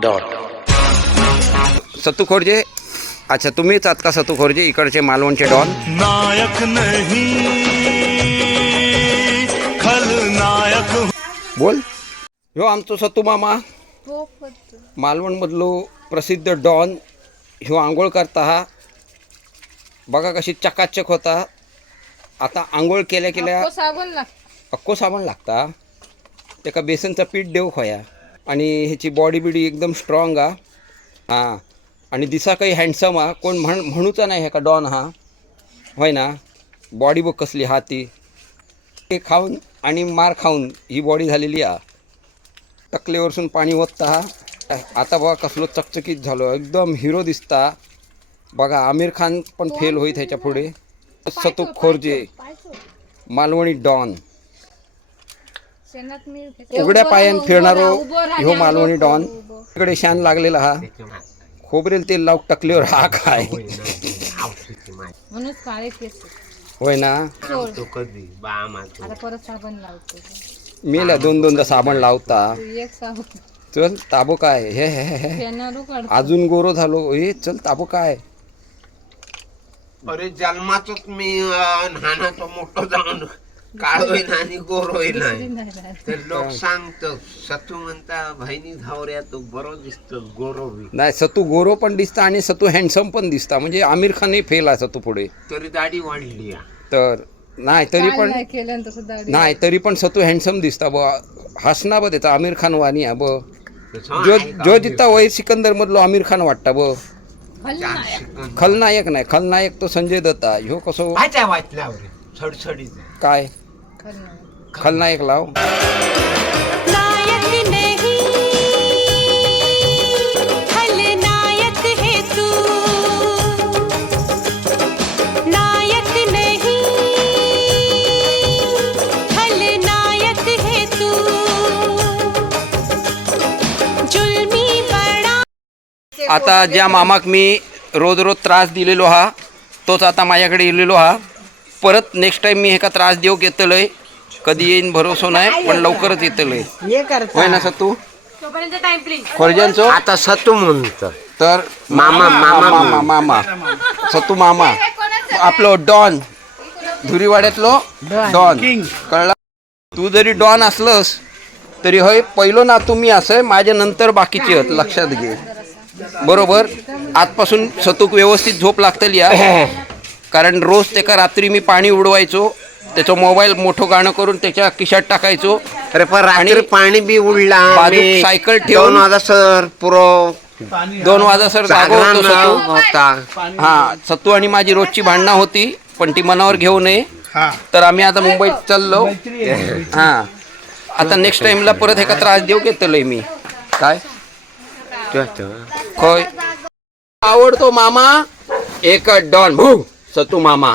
Dot Satu खोरजे. अच्छा, तुम्हीच आहात का सतू खोरजे, इकडचे मालवणचे डॉन? नायक नहीं खलनायक. बोल. ह्यो आमचो सतू मामा, मालवण मधलो प्रसिद्ध डॉन. ह्यो आंघोळ करता हा बघा कशी चकाचक होता. आता आंघोळ केल्या केल्या अक्को साबण लागता. त्याका बेसनचं पीठ देऊ खोया. आणि ह्याची बॉडी बिडी एकदम स्ट्रॉंग हा. हां, आणि दिसा काही हँडसम हा. कोण म्हणूचा नाही ह्याका डॉन हा, होय ना. बॉडी बघ कसली हा. ती ते खाऊन आणि मार खाऊन ही बॉडी झालेली हा. टकलेवरसून पाणी ओतता हा. आता बघा कसलो चकचकीत झालो, एकदम हिरो दिसता. बघा आमिर खान पण फेल होईल ह्याच्या पुढे. सतू खोरजे मालवणी डॉन, उघड्या पायान फिरणारो ह्यो मालवणी डॉन. इकडे शान लागलेला हा. खोबरेल तेल लावून टाकल्यावर हा काय होय ना. मेल्या दोनदा साबण लावता. चल ताबो काय हे अजून गोरो झालो. हे चल ताबो काय. अरे जन्माचंच मी लहानाचं मोठं जाऊन काळ होईना आणि गोर होईना. तर लोक सांगतात सतू म्हणता बहिणी धावऱ्या तो बरो दिसतो गोरो बी नाही. सतू गोरो पण दिसता आणि सतू हँडसम पण दिसता. म्हणजे आमिर खान फेल आहे सतू पुढे. तरी दाढी वाढली तर नाही तरी पण नाही तरी पण सतू हँडसम दिसता. ब हसना ब त्याचा आमिर खान वाणी आहे ब. जो जिता वय सिकंदर मधलो आमिर खान वाटता ब. खलनायक नाही, खलनायक तो संजय दत्त. ह्यो कसो वाचल्यावर छडछडी काय खलनायक लाव. नायक नहीं खलनायक है तू. नायक नहीं खलनायक है तू. जुल्मी बड़ा. आता ज्या मामाक मी रोज रोज त्रास दिलेलो हा, तोच आता माझ्याकडे येलेलो हा. परत नेक्स्ट टाइम मी ह्याका त्रास देऊ येतलंय. कधी येईन भरोसा नाही, पण लवकरच येतलंय. होय ना सतू खोरज्यांचो. आता सतू म्हणतो तर मामा मामा मामा सतू मामा आपलो डॉन, धुरीवाड्यातलो डॉन. कळला. तू जरी डॉन असलस तरी होय पहिलो ना तुम्ही असं माझ्या नंतर बाकीचे आहेत, लक्षात घे. बरोबर. आजपासून सतूक व्यवस्थित झोप लागतली या. कारण रोज त्याका रात्री मी पाणी उडवायचो. त्याचं मोबाईल मोठं गाणं करून त्याच्या खिशात टाकायचो. अरे पण रात्री पाणी बी उडला. बाजूक सायकल ठेवून 2 वाजता सर पुरो 2 वाजता सर जागो होतो सतू. होता. हा, सत्तू आणि माझी रोजची भांडणं होती, पण ती मनावर घेऊ नये. तर आम्ही आता मुंबईत चाललो. हां, आता नेक्स्ट टाइमला परत एका त्रास देऊ घेतलंय मी. काय होय आवडतो मामा एक डॉन भू सतू मामा.